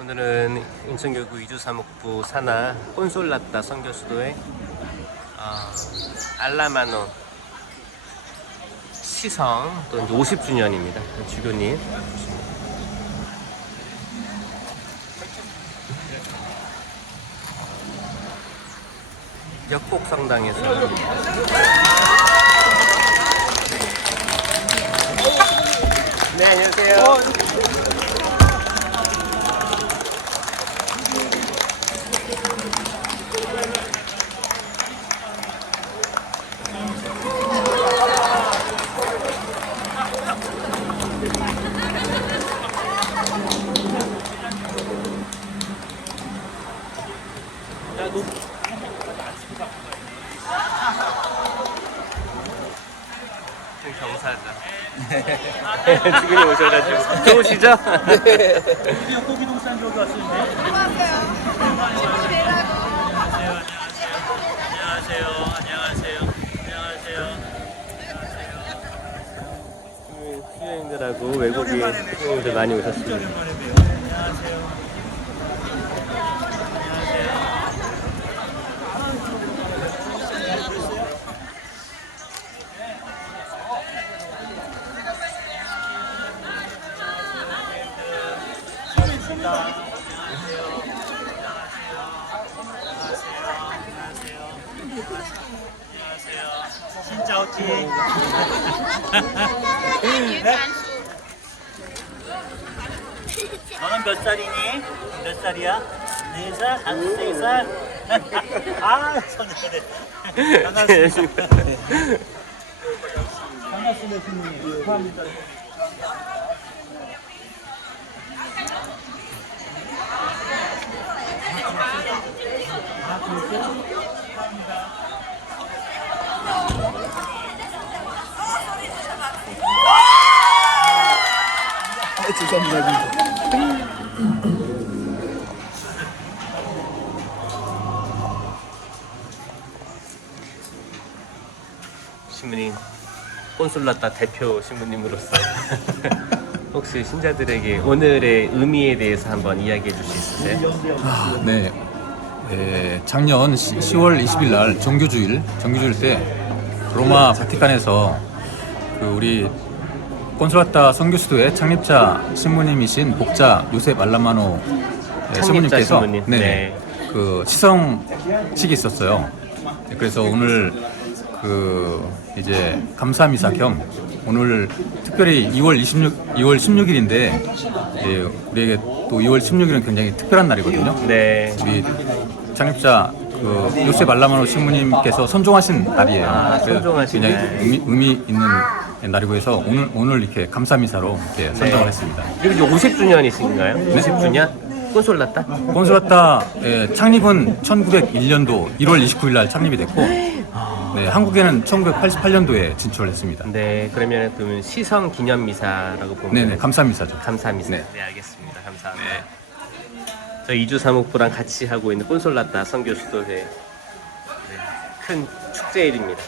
오늘은 인천교구 이주사목부 산하 콘솔라타 선교수도의 알라마노 시성 또 50주년입니다. 주교님 역곡성당에서 네, 안녕하세요. 경사자. 지금이 오셔가지고 좋으시죠? 드디어 고기동산 여기 왔습니다. 안녕하세요. 수요인들하고 외국인 수요인들 많이 오셨습니다. 진짜 어찌? 너는 몇 살이니? 몇 살이야? 4살? 5살? 아, 손이 반갑습니다. 반갑습니다, 신부님. 축하합니다. 신부님, 콘솔라타 대표 신부님으로서 혹시 신자들에게 오늘의 의미에 대해서 한번 이야기해 주실 수 있으세요? 네. 작년 10월 20일 날 정규주일 때 로마 바티칸에서 그 우리 콘솔라타 선교수도의 창립자 신부님이신 복자 요셉 알라마노 신부님께서 신부님. 네. 그 시성식이 있었어요. 그래서 오늘 그 이제 감사 미사 겸 오늘 특별히 2월 16일인데 우리에게 또 2월 16일은 굉장히 특별한 날이거든요. 네. 우리 창립자 그 요셉 알라마노 신부님께서 선종하신 날이에요. 그래서 선종하신 굉장히 날. 의미 있는 날이고 해서 오늘 이렇게 감사 미사로 이렇게 선정을 했습니다. 그리고 이제 50주년이신가요? 50주년? 콘솔라타? 콘솔라타 창립은 1901년도 1월 29일 날 창립이 됐고 네, 한국에는 1988년도에 진출했습니다. 네, 그러면 시성 기념 미사라고 보면 네네, 감사 미사죠. 감사 미사. 네. 네, 알겠습니다. 감사합니다. 저 이주사목부랑 같이 하고 있는 콘솔라타 선교수도회 큰 축제일입니다.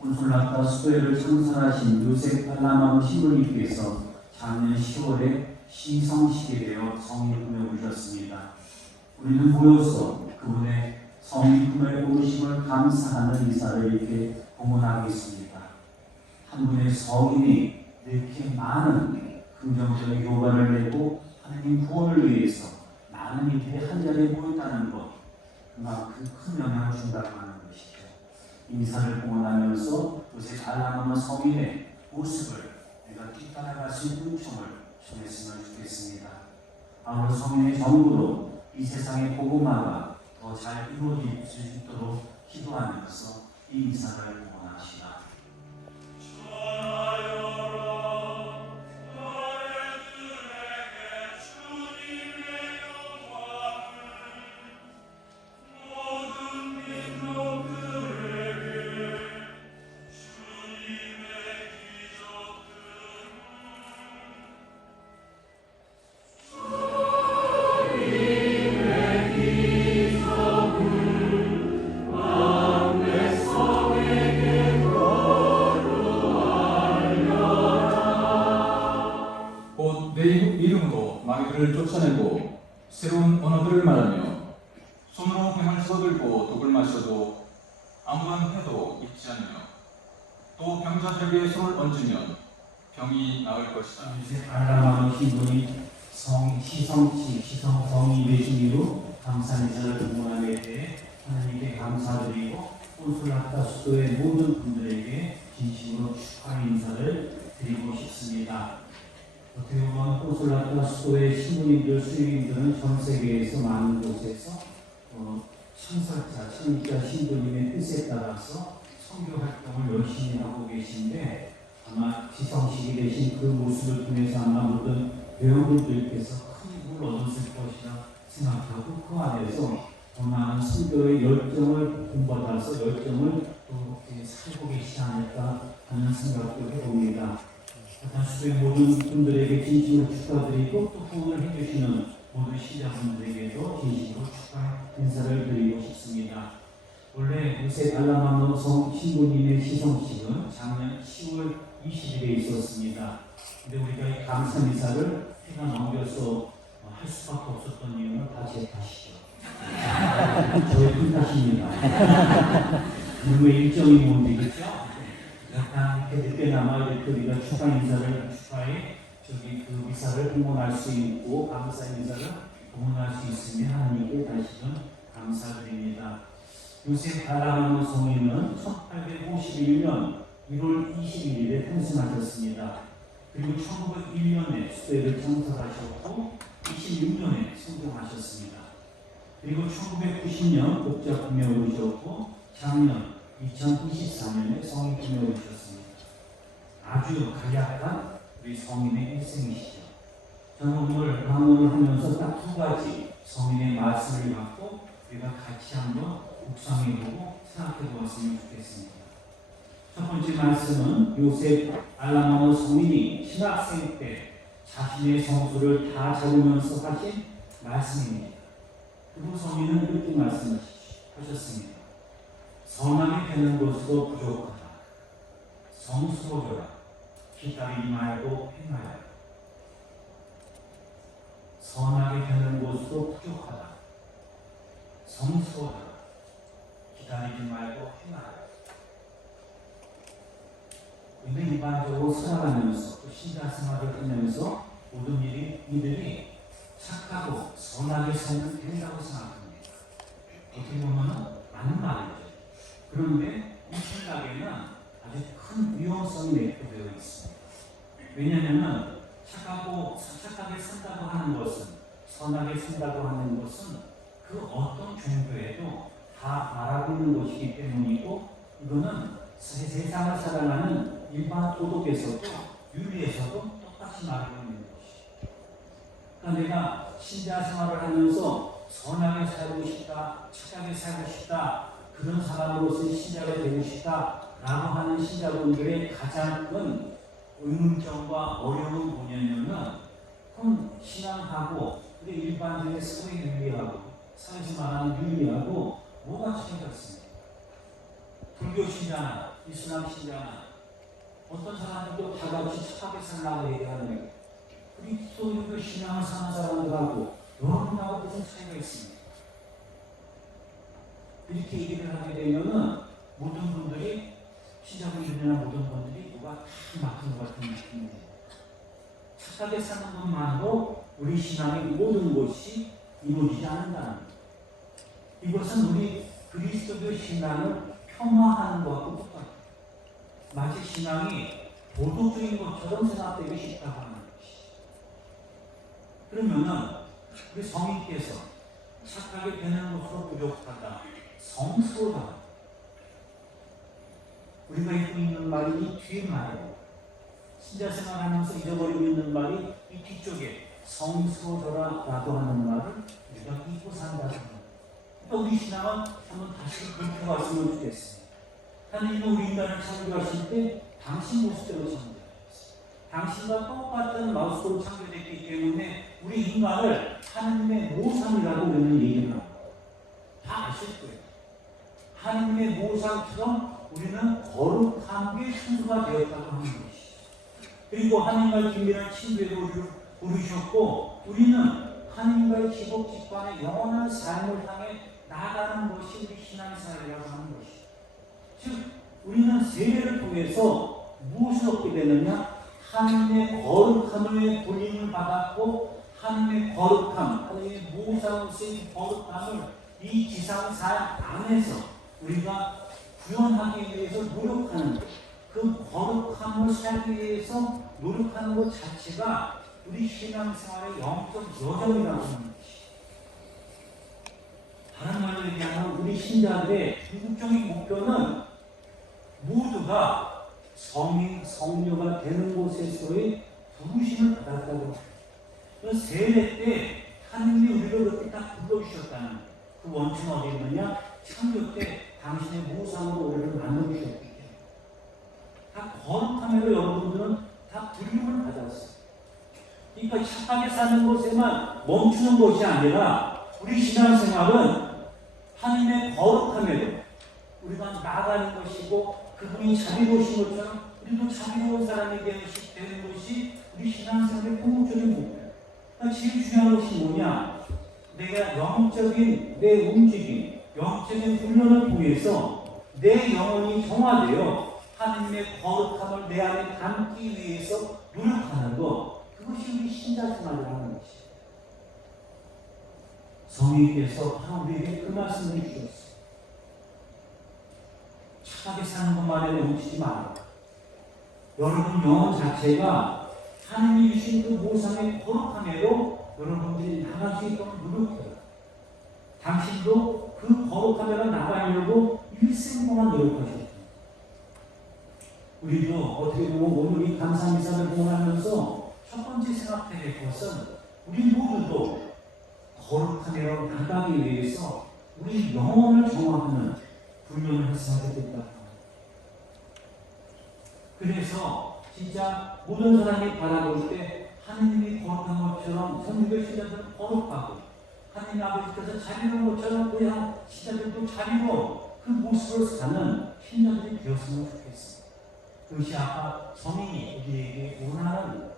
콘솔라타 수도회를 창설하신 요셉 알라마노 신부님께서 작년 10월에 시성식에 되어 성인품에 오셨습니다. 우리는 모여서 그분의 성인품의 오르심을 감사하는 인사를 이렇게 공헌하겠습니다. 한 분의 성인이 이렇게 많은 긍정적인 효과를 내고 하나님 구원을 위해서 많은 이들이 한 자리에 모였다는 것, 그만큼 큰 영향을 준다고 하는 것이죠. 인사를 공헌하면서 요새 알라마마 성인의 모습을 내가 뒤따라갈 수 있는 은총을 주셨으면 좋겠습니다. 아울러 성인의 정부로 이 세상의 복음화가 더 잘 이루어질 수 있도록 기도하면서 이 인사를 공헌합시다. 내 이름으로 마귀를 쫓아내고 새로운 언어들을 말하며 손으로 뱀을 써들고 독을 마셔도 아무런 해도 있지 않으며 또 병자들에게 손을 얹으면 병이 나을 것이다. 이제 알라마마 신분이 성이 되신 이후 감사 인사를 공헌함에 대해 하나님께 감사드리고 콘솔라타 수도의 모든 분들에게 진심으로 축하 인사를 드리고 싶습니다. 어떻게 보면 콘솔라타 수도의 신부님들, 수임님들은 전 세계에서 많은 곳에서 창설자 신부님의 뜻에 따라서 선교 활동을 열심히 하고 계신데 아마 지성식이 되신 그 모습을 통해서 아마 모든 배우분들께서 큰 힘을 얻었을 것이라 생각하고 그 안에서 더 많은 선교의 열정을 본받아서 열정을 또 이렇게 살고 계시지 않을까 하는 생각도 해봅니다. 수도의 모든 분들에게 진심으로 축하드리고 또 후원을 해주시는 모든 신자분들에게도 진심으로 축하 인사를 드리고 싶습니다. 원래 요새 알라마마 성 신부님의 시성식은 작년 10월 20일에 있었습니다. 근데 우리가 이 감사 미사를 해가 넘겨서 할 수밖에 없었던 이유는 다 제 탓이죠. 저의 큰 탓입니다. 왜 일정이 못 되겠죠? 약간 이렇게 늦게나마 이렇게 우리가 축하 인사를 축하해 그 미사를 공헌할 수 있고 감사 인사를 공헌할 수 있으며 하나님께 다시금 감사드립니다. 요셉 알라마마 성인은 1851년 1월 21일에 탄생하셨습니다. 그리고 1901년에 수도회를 창설하셨고 26년에 성공하셨습니다. 그리고 1990년 복자품에 오르셨고 작년 2024년에 성인품에 오르셨습니다. 아주 간략한 우리 성인의 일생이시죠. 저는 오늘 강론을 하면서 딱 두 가지 성인의 말씀을 갖고 우리가 같이 한번 묵상해보고 생각해보았으면 좋겠습니다. 첫 번째 말씀은 요셉 알라마마 성인이 신학생 때 자신의 성수를 다 잡으면서 하신 말씀입니다. 그리고 성인은 이렇게 말씀하셨습니다. 선하게 되는 것도 부족하다. 성스러워져라. 기다리지 말고 행하여. 선하게 되는 것도 부족하다. 성스러워져라. 기다리지 말고 행하여. 근데 일반적으로 살아가면서 또 신자 생활을 하면서 모든 이들이 착하고 선하게 살면 된다고 생각합니다. 어떻게 보면 맞는 말이죠. 그런데 이 생각에는 아주 큰 위험성이 내포되어 있습니다. 왜냐하면 착하게 산다고 하는 것은, 선하게 산다고 하는 것은 그 어떤 종교에도 다 말하고 있는 것이기 때문이고, 이거는 세상을 살아가는 일반 도덕에서도 윤리에서도 똑같이 말하고 있는 것이죠. 그러니까 내가 신자 생활을 하면서 선하게 살고 싶다, 착하게 살고 싶다, 그런 사람으로서의 신자가 되고 싶다라고 하는 신자분들의 가장 큰 의문점과 어려움은 뭐냐면은 그럼 신앙하고 우리 일반적인 사회 윤리하고 사회에서 말하는 윤리하고 뭐가 차이가 있습니까? 불교 신자나 이슬람 신자나 어떤 사람들도 다 같이 착하게 살라고 얘기하는 그리스도교 신앙을 사는 사람들하고 여러분하고 무슨 차이가 있습니까? 이렇게 얘기를 하게 되면은 모든 분들이 신자분들이나 모든 분들이 누가 다 맡은 것 같은 느낌이에요. 착하게 사는 것만으로 우리 신앙의 모든 것이 이루어지지 않는다는 거예요. 이것은 우리 그리스도교 신앙을 폄하하는 것과 똑같아요. 마치 신앙이 도덕적인 것처럼 생각되기 쉽다고 하는 것이. 그러면은 우리 성인께서 착하게 되는 것으로 부족하다, 성스러다. 우리가 입고 있는 말이 이 뒤에 말이에요. 신자 생활하면서 잊어버리고 있는 말이 이 뒤쪽에 성스러워져라라고 하는 말을 우리가 잊고 산다는 거예요. 그러니까 우리 신앙은 한번 다시 그렇게 봤으면 좋겠어요. 하나님은 우리 인간을 창조하실 때 당신 모습대로 창조했어요. 당신과 똑같은 모습으로 창조됐기 때문에 우리 인간을 하나님의 모상이라고 우리는 얘기를 합니다. 다 아실 거예요. 하나님의 모상처럼 우리는 거룩함의 순수가 되었다고 하는 것이죠. 그리고 하나님과의 긴밀한 친교로 우리를 부르셨고 우리는 하나님과의 지속 직관의 영원한 삶을 향해 나아가는 것이 우리 신앙생활이라고 하는 것이죠. 즉 우리는 세례를 통해서 무엇을 얻게 되느냐? 하나님의 거룩함의 불림을 받았고 하나님의 거룩함, 하나님의 모상으로 쓰인 거룩함을 이 지상 삶 안에서 우리가 구현하기 위해서 노력하는 것, 그 거룩함을 살기 위해서 노력하는 것 자체가 우리 신앙생활의 영적 여정이라고 하는 것이. 다른 말로 얘기하면 우리 신자들의 궁극적인 목표는 모두가 성인, 성녀가 되는 곳에서의 부르심을 받았다고. 세례 때 하느님이 우리를 그렇게 딱 불러주셨다는 그 원천은 어디 있느냐? 창조 때 당신의 모상으로 우리를 만들어주셨기 때문에 다 거룩함으로 여러분들은 다 부름을 받았어요. 그러니까 착하게 사는 것에만 멈추는 것이 아니라 우리 신앙생활은 하나님의 거룩함으로 우리가 나아가는 것이고 그분이 자비로우신 것처럼 우리도 자비로운 사람이 되는 것이 우리 신앙생활의 궁극적인 목표예요. 그러니까 제일 중요한 것이 뭐냐? 내가 영적인 내 움직임, 영적인 훈련을 통해서 내 영혼이 정화되어 하나님의 거룩함을 내 안에 담기 위해서 노력하는 것, 그것이 우리 신자생활이라는 것이에요. 성령께서 바로 우리에게 그 말씀을 주셨어요. 착하게 사는 것만에 멈추지 마라. 여러분 영혼 자체가 하나님이 주신 그 모상의 거룩함으로 여러분들이 나갈 수 있도록 노력해요. 당신도 그 거룩함으로 나가려고 일생 동안 노력하셨어요. 우리도 어떻게 보면 오늘 이 감사미사를 봉헌하면서 첫 번째 생각해야 될 것은 우리 모두도 거룩함으로 나가기 위해서 우리 영혼을 정화하는 훈련을 했어야 되겠다. 그래서 진짜 모든 사람이 바라볼 때 하느님이 거룩한 것처럼 선교의 신자들은 거룩하고 하느님 아버지께서 자비로운 것처럼 그냥 신자들도 자비로운 그 모습으로 사는 신자들이 되었으면 좋겠습니다. 그것이 아까 성인이 우리에게 원하는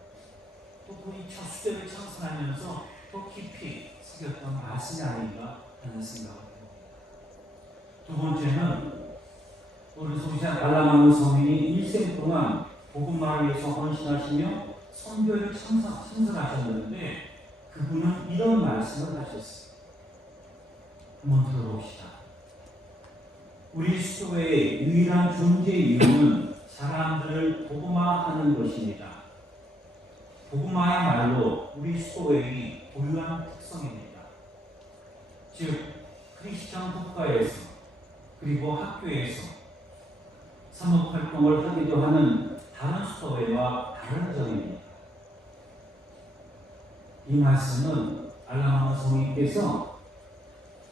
또 우리 첫 수제를 창설하면서 더 깊이 새겼던 말씀이 아닌가 하는 생각을 해봅니다. 두 번째는 우리 소시아 갈라마노 성인이 일생 동안 복음화를 위해서 헌신하시며 선교를 창설하셨는데 그분은 이런 말씀을 하셨어요. 한번 들어봅시다. 우리 수도의 유일한 존재 이유는 사람들을 복음화하는 것입니다. 복음화야말로 우리 수도의 고유한 특성입니다. 즉 크리스천 국가에서 그리고 학교에서 사목활동을 하기도 하는 다른 수도회와 다른 점입니다. 이 말씀은 알라마노 성인께서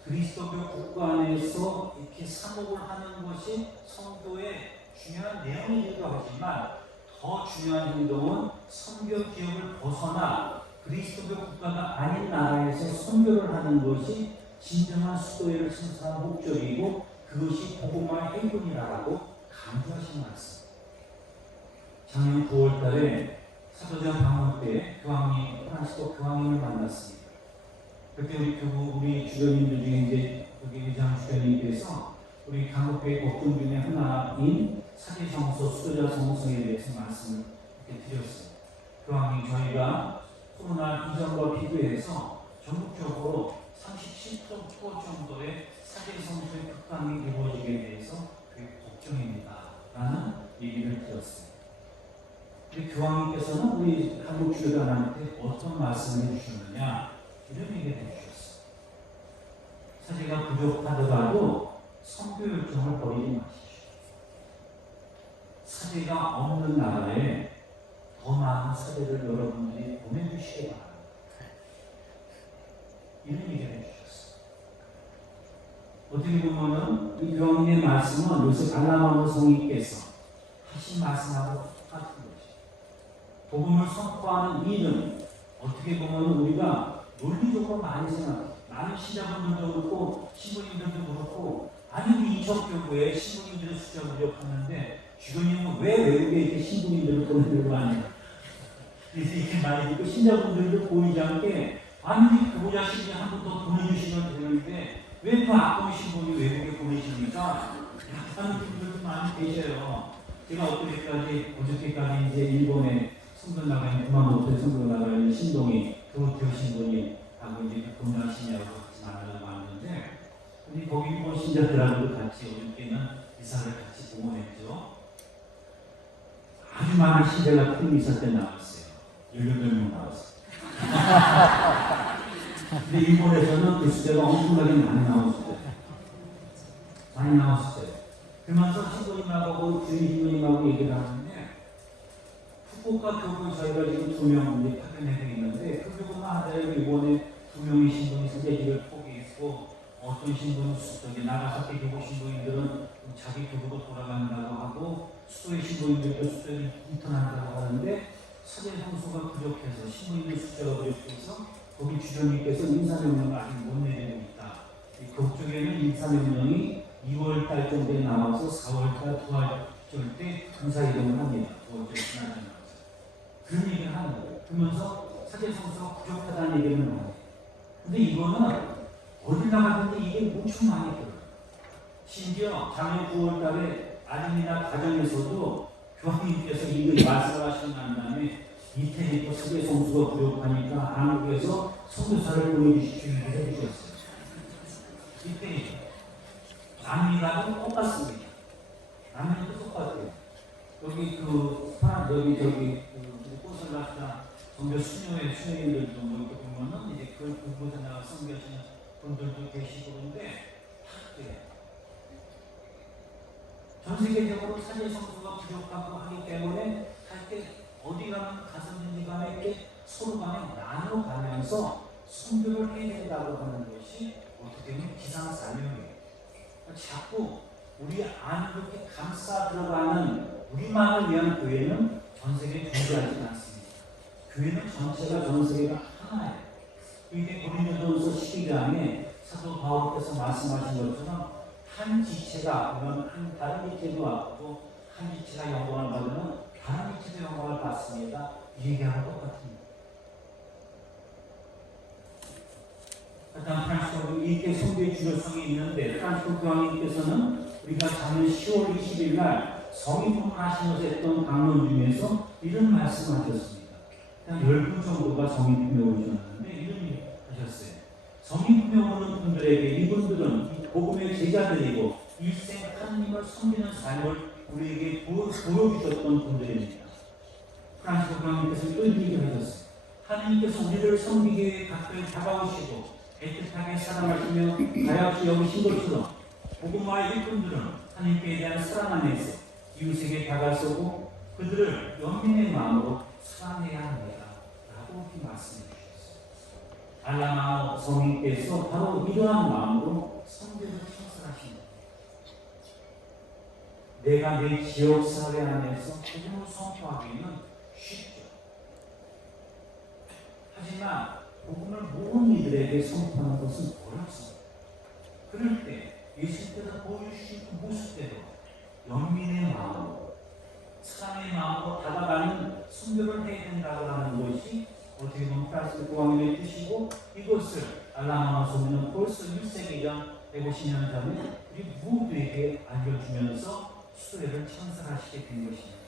그리스도교 국가 안에서 이렇게 사목을 하는 것이 성도의 중요한 내용이기도 하지만 더 중요한 행동은 선교 지역을 벗어나 그리스도교 국가가 아닌 나라에서 선교를 하는 것이 진정한 수도회를 창설한 목적이고 그것이 복음화의 행동이라고 강조하신 말씀. 작년 9월 달에 사도전 방문 때 프랑스도 교황님을 만났습니다. 그때 우리 주변인들 중에 이제 여기 의장 주교님께서 우리 강북교회 법정 중에 하나인 사제성서 수도자 성서에 대해서 말씀을 이렇게 드렸어요. 그왕이 저희가 코로나 이전과 비교해서 전국적으로 37% 정도의 사제성서의 특강이 이루어지게 대해서 걱정입니다. 라는 얘기를 드렸어요. 우리 교황님께서는 우리 한국 주교단한테 어떤 말씀을 해주셨느냐 이런 얘기를 해주셨어요. 사제가 부족하더라도 선교 열정을 버리지 마십시오. 사제가 없는 나라에 더 많은 사제를 여러분들이 보내주시기 바랍니다. 이런 얘기를 해주셨어요. 어떻게 보면은 이 교황님의 말씀은 요새 알라마노 성인께서 하신 말씀하고 똑같은 거죠. 복음을 선포하는 일은 어떻게 보면 우리가 논리적으로 많이 생각해요. 많은 신자분들도 그렇고 신부님들도 그렇고 아니 인척교구에 신부님들의 숫자가 부족하는데 주교님은 왜 외국에 이렇게 신부님들을 보내려고 하냐. 그래서 이렇게 많이 듣고 신자분들도 보이지 않게 아니 교구자식이 한 번 더 보내주시면 되는데 왜 그 아까운 신부님 외국에 보내십니까? 하는 분들도 많이 계셔요. 제가 어저께까지 이제 일본에 성도 나가는 구마모토에 성도 나가는 신동이 도토 신부님하고 이제 공부하시냐고 같이 만나러 왔는데 우리 거기 일본 신자들하고도 같이 어저께는 미사를 같이 공헌했죠. 아주 많은 신자가 큰 미사 때 나왔어요. 18명 나왔어요. 근데 일본에서는 그 숫자가 엄청나게 많이 나왔어요. 많이 나왔어요. 그러면서 신부님하고 주인 신부님하고 얘기를 하는데 후쿠오카 교구 저희가 지금 2명 이제 파견해서 있는데 그 교구만 하더라도 이번에 2명의 신부님 사제직을 포기했고 어떤 신부는 저기 나가사키 교구 신부님들은 자기 교구로 돌아간다고 하고 수도의 신부님들도 수도에 인턴한다고 하는데 사제 성수가 부족해서 신부님들 숫자가 부족해서 거기 주전님께서 인사명령을 아직 못 내리고 있다. 그쪽에는 인사명령이 2월달 정도에 나와서 4월달, 9월달 때 군사이동을 합니다. 9월달 지나가는 그런 얘기를 하는 거예요. 그러면서 사제성서가 부족하다는 얘기를 하는 거예요. 근데 이거는 어디 나가든지 이게 엄청 많이 들어요. 심지어 작년 9월달에 아림이나 가정에서도 교황님께서 이거 말씀을 하시고 난 다음에 이태리도 사제성서가 부족하니까 한국에서 선교사를 보내주십시오 해주셨어요. 이태리 남미가도 똑같습니다. 남미도 똑같아요. 여기 저기 꼬슬라스타 선교 수녀인들도 뭐 이렇게 보면은 이제 그곳에 나가 선교하시는 분들도 계시고 그런데 전 세계적으로 사제 성수가 부족하고 하기 때문에 할 때 어디 가면 가서든지 간에 이렇게 서로 간에 나눠 가면서 선교를 해야 된다고 하는 것이 어떻게 보면 기상사명이에요. 자꾸 우리 안에 이렇게 감싸 들어가는 우리만을 위한 교회는 전 세계에 존재하지 않습니다. 교회는 전체가 전 세계가 하나예요. 이게 고린도전서 12장에 사도 바울께서 말씀하신 것처럼 한 지체가 아프면 다른 지체도 아프고 한 지체가 영광을 받으면 다른 지체도 영광을 받습니다. 이 얘기하고 똑같습니다. 일단 프란시스코 이렇게 선교의 중요성이 있는데 프란시스코 교황님께서는 우리가 작년 10월 20일 날 성인 품하시면서 했던 강론 중에서 이런 말씀하셨습니다. 한 10분 정도가 성인 품에 오셨는데 이런 얘기 하셨어요. 성인 품에 오는 분들에게 이분들은 복음의 제자들이고 일생 하나님을 섬기는 삶을 우리에게 보여주셨던 분들입니다. 프란시스코 교황님께서 또 이런 얘기를 하셨어요. 하나님께서 우리를 섬기기 위해 가까이 다가오시고 애틋하게 사랑하시며 가엾이 여기신 것처럼 복음화의 일꾼들은 하나님께 대한 사랑 안에서 이웃에게 다가서고 그들을 연민의 마음으로 사랑해야 합니다. 라고 이렇게 말씀해 주셨어요. 알라마오 성인께서 바로 이러한 마음으로 선교를 창설하십니다. 내가 내 지역사회 안에서 복음을 선포하기는 쉽죠. 하지만 복음을 모든 이들에게 선포하는 것은 어렵습니다. 그럴 때 예수님께서 보여주신 그 모습대로 연민의 마음으로 사랑의 마음으로 다가가는 순교를 해야 된다고 하는 것이 어떻게 보면 프란시스코 교황님의 뜻이고 이것을 알라마노 성인은 벌써 1세기 전 150년 전에 우리 모두에게 알려주면서 수도회를 창설하시게 된 것입니다.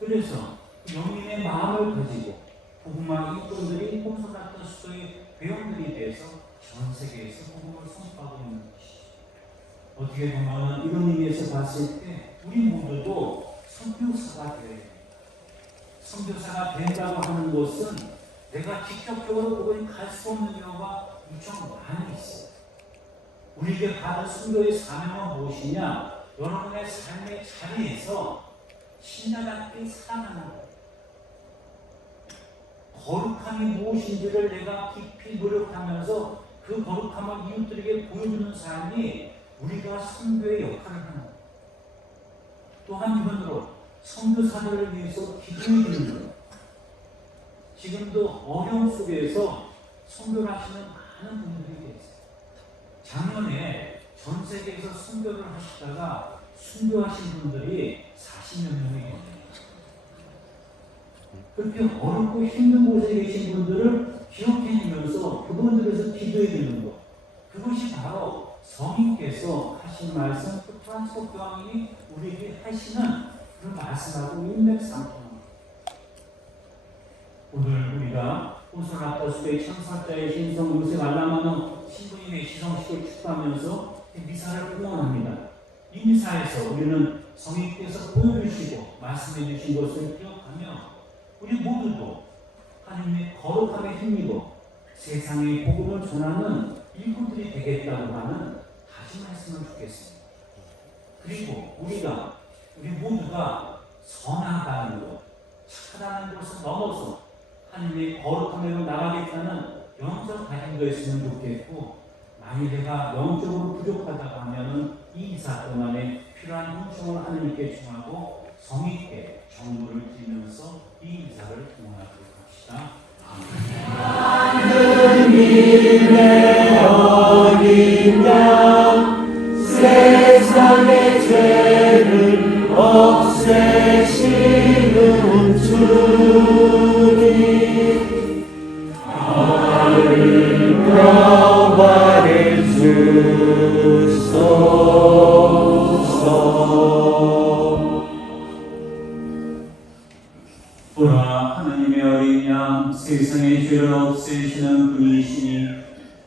그래서 영민의 마음을 가지고 복음화 일꾼들이 홍성났던 수도의 회원들이 돼서 전 세계에서 복음을 선포하고 있는 것이죠. 어떻게 보면 이런 의미에서 봤을 때 우리 모두도 선교사가 되어야 됩니다. 선교사가 된다고 하는 것은 내가 직접적으로 그걸 갈 수 없는 이유가 무척 많이 있어요. 우리에게 받은 선교의 사명은 무엇이냐? 여러분의 삶의 자리에서 신자답게 살아가는 것. 거룩함이 무엇인지를 내가 깊이 노력하면서 그 거룩함을 이웃들에게 보여주는 삶이 우리가 선교의 역할을 하는 것. 또 한편으로 선교사들을 위해서 기도해 주는 것. 지금도 어려움 속에서 선교를 하시는 많은 분들이 계세요. 작년에 전 세계에서 선교를 하시다가 순교하신 분들이 40몇 명이 계세요. 그렇게 어렵고 힘든 곳에 계신 분들을 기억해주면서 그분들에서 기도해주는 것. 그것이 바로 성인께서 하신 말씀, 그 프란치스코 교황이 우리에게 하시는 그런 말씀하고 일맥상통합니다. 오늘 우리가 혼선학과 수의 창설자의 신성 요셉 알라마노 신부님의 시성식을 축하하면서 미사를 응원합니다. 이 미사에서 우리는 성인께서 보여주시고 말씀해 주신 것을 기억하며 우리 모두도 하나님의 거룩함에 힘입어 세상의 복음을 전하는 일꾼들이 되겠다고 하는 다짐했으면 좋겠습니다. 그리고 우리 모두가 선하다는 것, 착하다는 것을 넘어서 하나님의 거룩함으로 나가겠다는 영적 다짐도 했으면 좋겠고, 만일 내가 영적으로 부족하다고 하면 이 이사 동안에 필요한 헌신을 하나님께 청하고 성의있게 정물을 드리면서 이 이사를 응원하도록 합시다. 하느님의 어린 양 세상의 죄를 없애시는 주님 나를 평화를 주소서. 보라, 하나님의 어린 양 세상의 죄를 없애시는 분이시니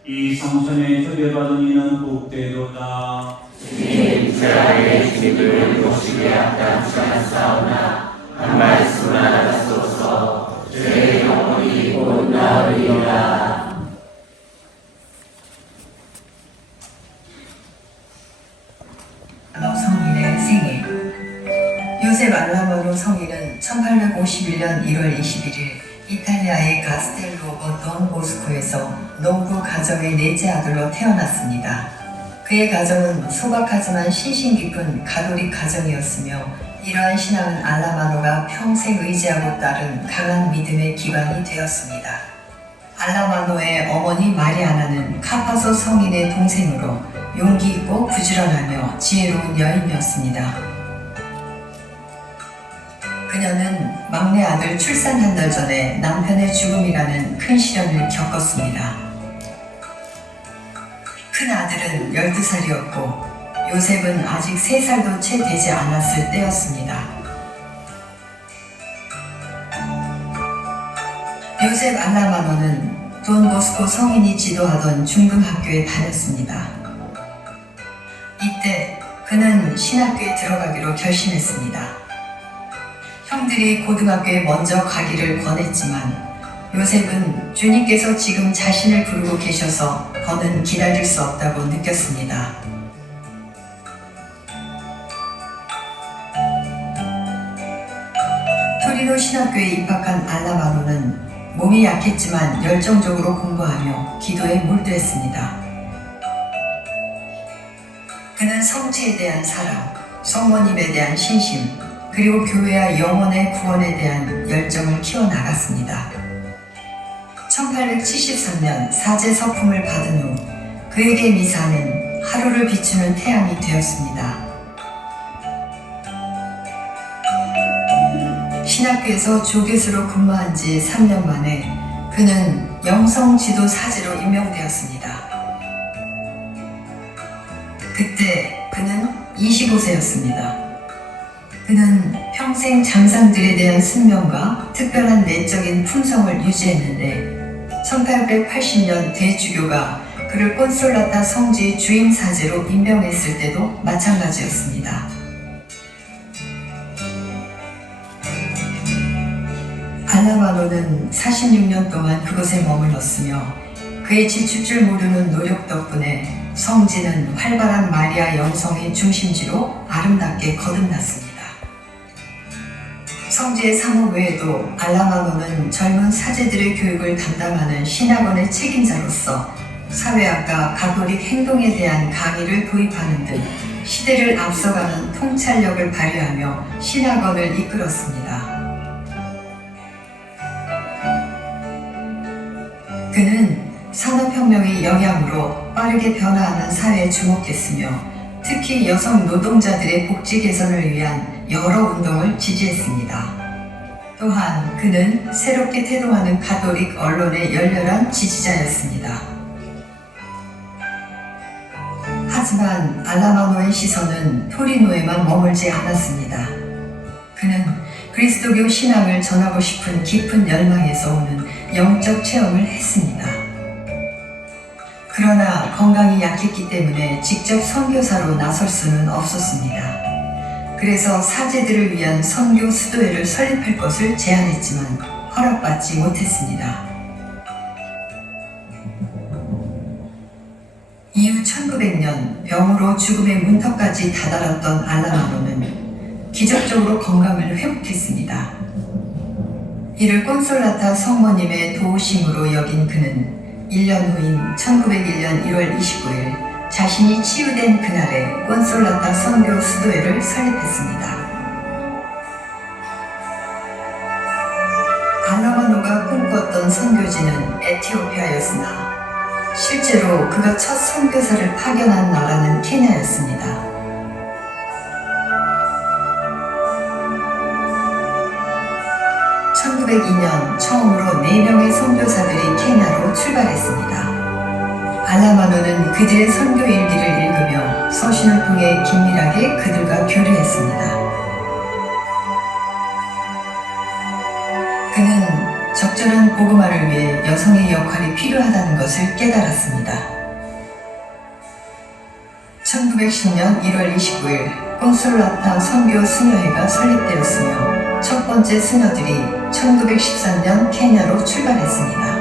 이 성전에 초대받은 이는 복되도다. 주의 집을 보시게 합당치 않사오나 한 말씀만 하소서. 제 영혼이 곧 나으리라. 성인의 생일. 요셉 알라마노 성인은 1851년 1월 21일 이탈리아의 가스텔로 오브 돈 보스코에서 농부 가정의 넷째 아들로 태어났습니다. 그의 가정은 소박하지만 신심 깊은 가톨릭 가정이었으며 이러한 신앙은 알라마노가 평생 의지하고 따른 강한 믿음의 기반이 되었습니다. 알라마노의 어머니 마리아나는 카파소 성인의 동생으로 용기 있고 부지런하며 지혜로운 여인이었습니다. 그녀는 막내 아들 출산 한 달 전에 남편의 죽음이라는 큰 시련을 겪었습니다. 큰 아들은 12살이었고 요셉은 아직 3살도 채 되지 않았을 때였습니다. 요셉 알라마노는 돈 보스코 성인이 지도하던 중등학교에 다녔습니다. 이때 그는 신학교에 들어가기로 결심했습니다. 형들이 고등학교에 먼저 가기를 권했지만 요셉은 주님께서 지금 자신을 부르고 계셔서 더는 기다릴 수 없다고 느꼈습니다. 토리노 신학교에 입학한 알라마노는 몸이 약했지만 열정적으로 공부하며 기도에 몰두했습니다. 그는 성지에 대한 사랑, 성모님에 대한 신심, 그리고 교회와 영혼의 구원에 대한 열정을 키워나갔습니다. 1873년 사제 서품을 받은 후 그에게 미사는 하루를 비추는 태양이 되었습니다. 신학교에서 조교수로 근무한 지 3년 만에 그는 영성지도 사제로 임명되었습니다. 25세였습니다. 그는 평생 장상들에 대한 순명과 특별한 내적인 품성을 유지했는데 1880년 대주교가 그를 콘솔라타 성지의 주임 사제로 임명했을 때도 마찬가지였습니다. 알라마노는 46년 동안 그곳에 머물렀으며 그의 지칠 줄 모르는 노력 덕분에 성지는 활발한 마리아 영성의 중심지로 아름답게 거듭났습니다. 성지의 사무 외에도 알라마노는 젊은 사제들의 교육을 담당하는 신학원의 책임자로서 사회학과 가톨릭 행동에 대한 강의를 도입하는 등 시대를 앞서가는 통찰력을 발휘하며 신학원을 이끌었습니다. 그는 산업혁명의 영향으로 빠르게 변화하는 사회에 주목했으며 특히 여성 노동자들의 복지 개선을 위한 여러 운동을 지지했습니다. 또한 그는 새롭게 태동하는 가톨릭 언론의 열렬한 지지자였습니다. 하지만 알라마노의 시선은 토리노에만 머물지 않았습니다. 그는 그리스도교 신앙을 전하고 싶은 깊은 열망에서 오는 영적 체험을 했습니다. 그러나 건강이 약했기 때문에 직접 선교사로 나설 수는 없었습니다. 그래서 사제들을 위한 선교 수도회를 설립할 것을 제안했지만 허락받지 못했습니다. 이후 1900년 병으로 죽음의 문턱까지 다다랐던 알라마노는 기적적으로 건강을 회복했습니다. 이를 콘솔라타 성모님의 도우심으로 여긴 그는 1년 후인 1901년 1월 29일 자신이 치유된 그날에 콘솔라타 선교 수도회를 설립했습니다. 알라마노가 꿈꿨던 선교지는 에티오피아였으나 실제로 그가 첫 선교사를 파견한 나라는 케냐였습니다. (1902년) 처음으로 4명의 선교사들이 케냐로 출발했습니다. 알라마노는 그들의 선교 일기를 읽으며 서신을 통해 긴밀하게 그들과 교류했습니다. 그는 적절한 복음화를 위해 여성의 역할이 필요하다는 것을 깨달았습니다. 1910년 1월 29일 콘솔라타 선교 수녀회가 설립되었으며 첫 번째 수녀들이 1913년 케냐로 출발했습니다.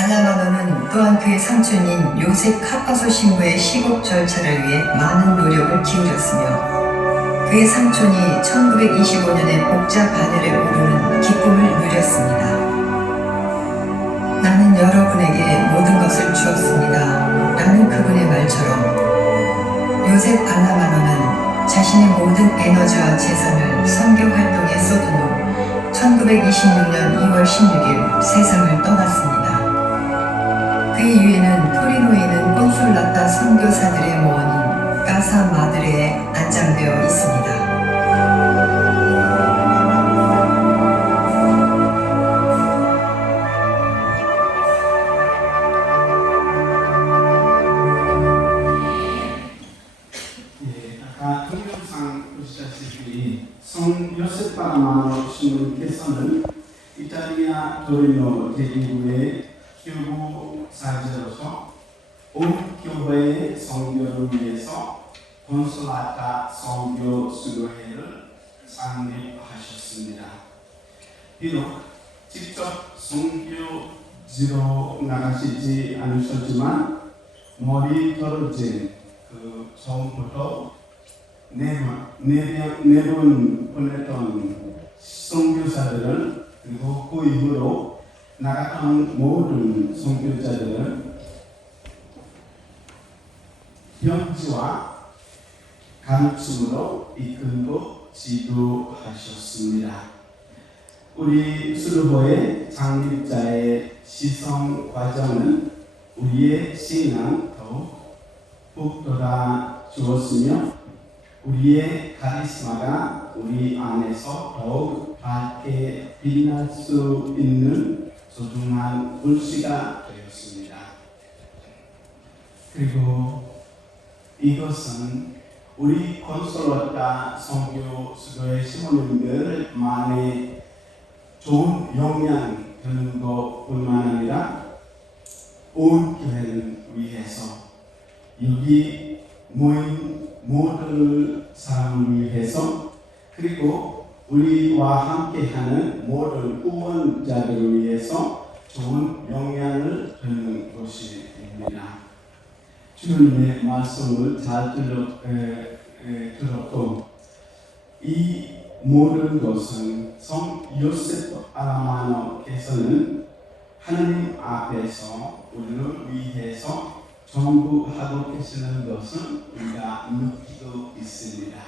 알라마노는 또한 그의 삼촌인 요셉 카파소 신부의 시국 절차를 위해 많은 노력을 기울였으며 그의 삼촌이 1925년에 복자 반열에 오르는 기쁨을 누렸습니다. 나는 여러분에게 모든 것을 주었습니다. 라는 그분의 말처럼 요셉 알라마노는 자신의 모든 에너지와 재산을 선교 활동에 쏟은 후 1926년 2월 16일 세상을 떠났습니다. 그의 유해는 토리노에 있는 콘솔라타 선교사들의 모원인 까사 마드레에 안장되어 있습니다. 아까 동영상 보시다시피 성 요셉 바라마노 신부께서는 이탈리아 토리노 대기구의 교구 사제로서 온 교회의 선교를 위해서 콘솔라타 선교 수도회를 창립하셨습니다. 비록 직접 선교지로 나가시지 않으셨지만 머리 떨어진 그 처음부터 내분 보냈던 선교사들은 그리고 그 이후로 나갔던 모든 선교자들은 편지와 가르침으로 이끌고 지도하셨습니다. 우리 수도회의 창립자의 시성 과정은 우리의 신앙 더욱 북돋아 주었으며 우리의 카리스마가 우리 안에서 더욱 밝게 빛날 수 있는 소중한 불씨가 되었습니다. 그리고 이것은 우리 건설업자 선교 수도의 시모님들만의 좋은 영향 되는 것뿐만 아니라 온 교회를 위해서 여기 모인 모든 사람을 위해서 그리고 우리와 함께하는 모든 후원자들을 위해서 좋은 영향을 주는 것입니다. 주님의 말씀을 잘 들었고 이 모든 것은 성 요세프 아라마노께서는 하나님 앞에서 우리를 위해서 전부하고 계시는 것은 우리가 느끼고 있습니다.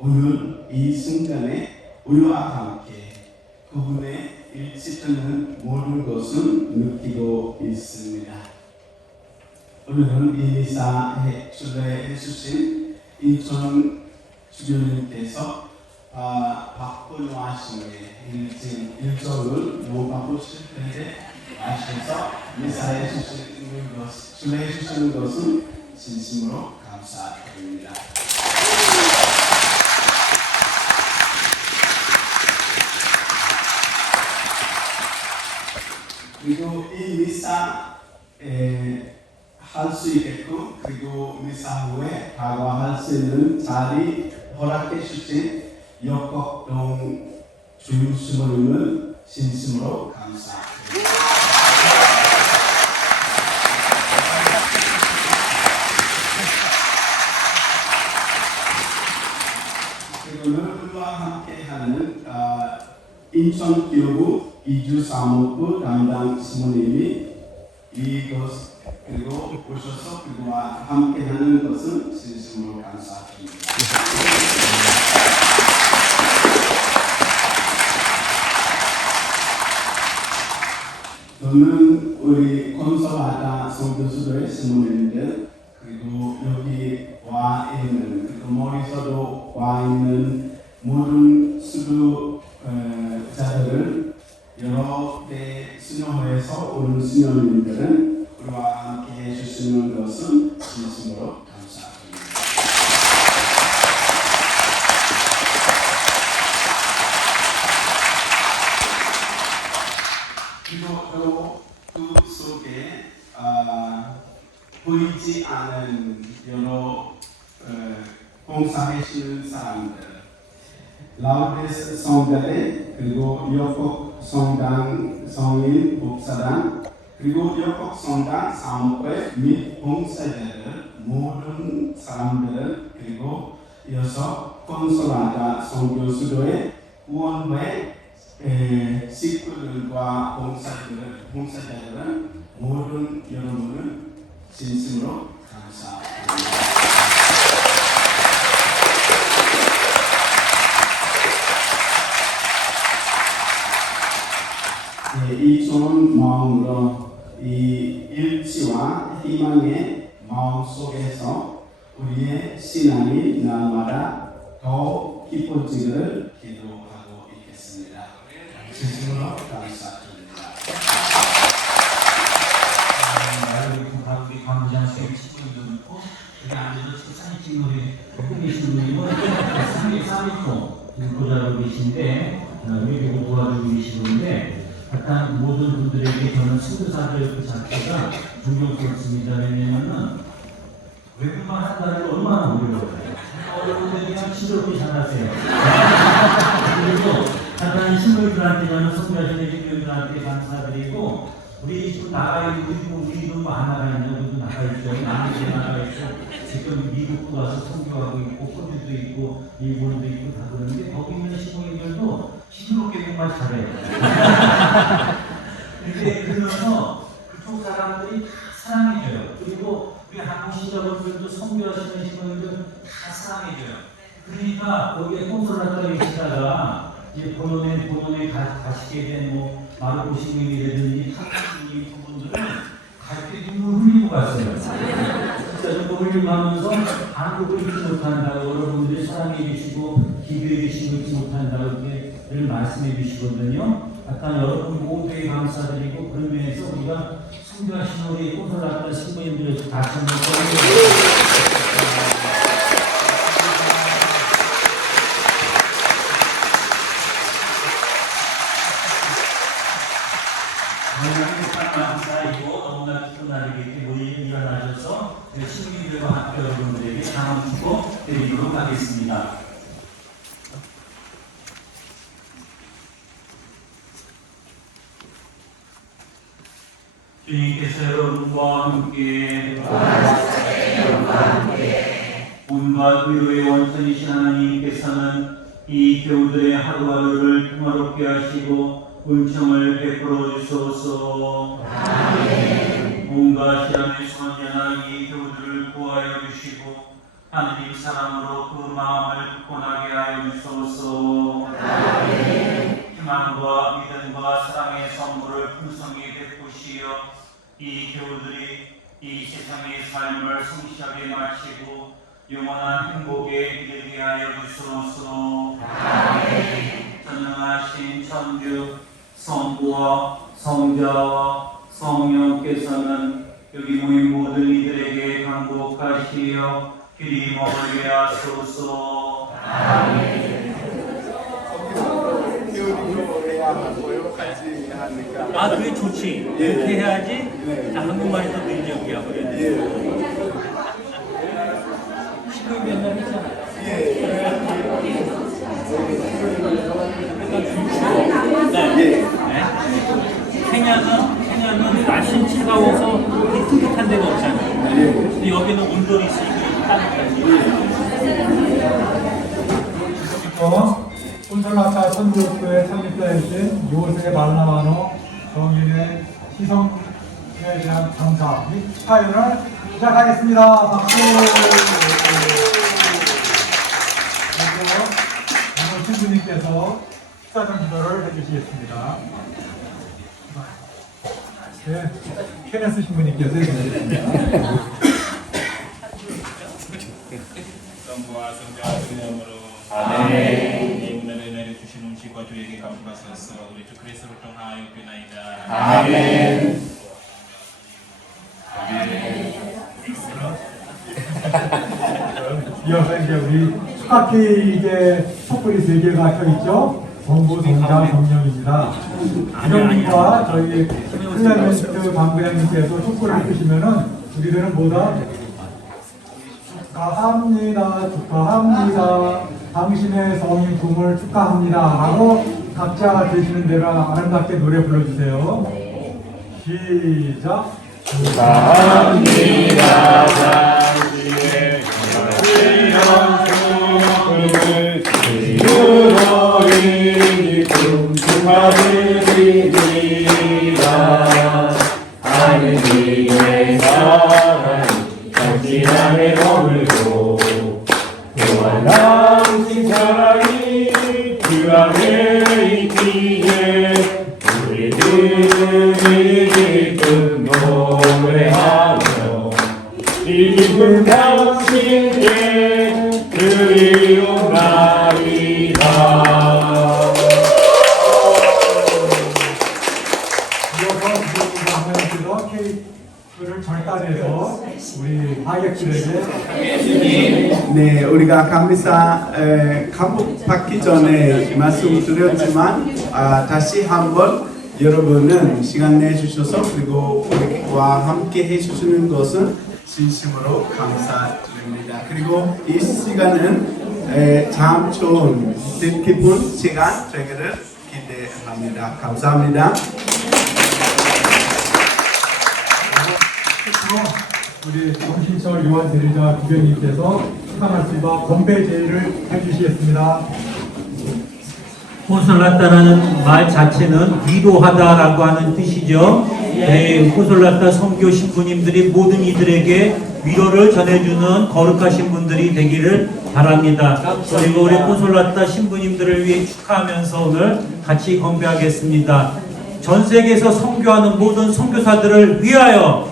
오늘 이 순간에 우리와 함께 그분의 일치되는 모든 것은 느끼고 있습니다. 오늘은 이 미사에 주례해 주신 인천 주교님께서 박근화신의 일절을 요구하실 텐데 아셔서 미사에 주례해 주시는 것은 진심으로 감사드립니다. 그리고 이 미사에 할 수 있게끔 그리고 미사 후에 다가할 수 있는 자리 허락해 주신 역곡동 주임수모님을 진심으로 감사드립니다. 그리고 우리와 함께하는 인천교구 이주사무부 담당 수모님이 이것 그리고 오셔서 그와 함께하는 것은 진심으로 감사드립니다. 저는 우리 건설하다 성교수도의 신부님들 그리고 여기 와 있는 그리고 멀리서도 와 있는 모든 수도자들을 여러 대 수녀회에서 오는 수녀님들은 우리와 함께 해주시는 것은 진심으로 감사합니다. 그리고 그 속에 보이지 않은 여러 봉사해주는 사람들 라우데스 성가대 그리고 역곡 성당 성인 목사단 그리고 역곡 성당 사무회 및 봉사자들 모든 사람들 그리고 이어서 건설하다 선교수도의 후원회 식구들과 봉사자들은 모든 여러분을 진심으로 감사합니다. 이 좋은 마음으로 이 일치와 희망의 마음 속에서 우리의 신앙이 날마다 더 깊어지기를 기도하고 있겠습니다. 진심으로 감사드립니다. 우리 관부장 수행 친구들도 있고 여기 앉아서 사진 찍는 우리 계신 분이고 3일 보좌로 계신데 여기 도와주고 계시는데 약간 모든 분들에게 저는 선교사들 그 자체가 존경스럽습니다. 왜냐면은 외국만 한다는 게 얼마나 어려워요. 어려운데 그냥 시끄럽게 잘하세요. 그리고 약간 신부들한테 저는 선교하시는 신부들한테 감사드리고 우리 지금 나가 있고 우리도 많아가 있는 우리도 나가 있죠. 남미도 나가 있고 지금 미국도 와서 선교하고 있고 호주도 있고 일본도 있고 다 그러는데 거기 있는 신부님들도 시끄럽게 정말 잘해요. 근데 그러면서 그쪽 사람들이 다 사랑해줘요. 그리고 우리 한국 신자분들도 선교하시는 신부님들 다 사랑해줘요. 그러니까 거기에 콘솔라터에 계시다가 이제 본원에 가시게 된 뭐 마르코 신님이라든지 탁신님 두 분들은 갈 때 눈물 흘리고 갔어요. 진짜 눈물 흘리고 가면서 한국을 잊지 못한다고 여러분들이 사랑해 주시고 기도해 주시고 잊지 못한다고 이렇게 늘 말씀해 주시거든요. 약간 여러분 모두에 감사드리고 그런 면에서 우리가 성교하신 우리 콘솔라타 신부님들에서 다시 한번 감사이고 너무나 기쁜 날이기 때문에 일어나셔서 시민들과 함께 여러분들에게 장엄 축복 드리도록 하겠습니다. 주님께서 여러분과 함께 온갖 위로의 원천이신 하나님께서는 이 교우들의 하루하루를 평화롭게 하시고 은총을 베풀어 주소서. 온갖 시험에 선전한 이 교우들을 구하여 주시고 하느님 사랑으로 그 마음을 굳건하게 하여 주소서. 희망과 믿음과 사랑의 선물을 풍성히 베푸시어 이 교우들이 이 세상의 삶을 성실하게 마치고 영원한 행복에 이르게 하여 주소서. 전능하신 천주 성부와 성자와 성령께서는 여기 모인 모든 이들에게 강복하시어 길이 머물게 하소서. 아, 그게 좋지. 그렇게 해야지. 자, 한국말이 더 능력이야. 그래. 시골 몇명 했잖아요. 네. 케냐는 날씨 차가워서 뜨뜻한 데가 없잖아요. 근데 여기는 온돌이 있으니까 따뜻하지. 콘솔라타 선교교회 창립자이신 요셉 말라마노 정인의 시성에 대한 감사 및 축하회를 시작하겠습니다. 박수! 그리고 오늘 신부님께서 축사전 기도를 해주시겠습니다. 네, 케네스 신부님께서 해주시겠습니다. 성부와 성자와 성령으로 아멘. 이 문화를 내려주신 음식과 주에게 감사하소서. 우리 주 그리스도를 통하여 비나이다. 아멘. 이어서 이제 우리 축하 케이크에 촛불이 3개가 켜있죠. 성부, 성자, 성령입니다. 이정님과 저희 클레멘트 방부장님께서 촛불을 끄시면은 우리들은 뭐다? 축하합니다. 축하합니다. 당신의 성인품을 축하합니다. 라고 각자 되시는 대로 아름답게 노래 불러주세요. 시작. 축하합니다. 당신의 성인품을 지으러 일품 축하드립니다. 하느님의 사랑이 당신 안에 머물고 또한 당신 사랑이 그 안에 있기에 우리들이 기쁜 노래하며 이 기쁜 당신께 드리옵나이다. 이어서 주님께서 케이크를 전달해서 우리 하객들에게 네, 우리가 감복받기 전에 말씀드렸지만 다시 한번 여러분은 시간 내주셔서 그리고 우리와 함께 해주시는 것은 진심으로 감사드립니다. 그리고 이 시간은 참 좋은 뜻깊은 시간 되기를 기대합니다. 감사합니다. 우리 정신철 요한 대리자 부교님께서 축하 말씀과 건배 제의를 해주시겠습니다. 콘솔라타라는 말 자체는 위로하다라고 하는 뜻이죠. 네, 콘솔라타 선교 신부님들이 모든 이들에게 위로를 전해주는 거룩하신 분들이 되기를 바랍니다. 그리고 우리 콘솔라타 신부님들을 위해 축하하면서 오늘 같이 건배하겠습니다. 전 세계에서 선교하는 모든 선교사들을 위하여!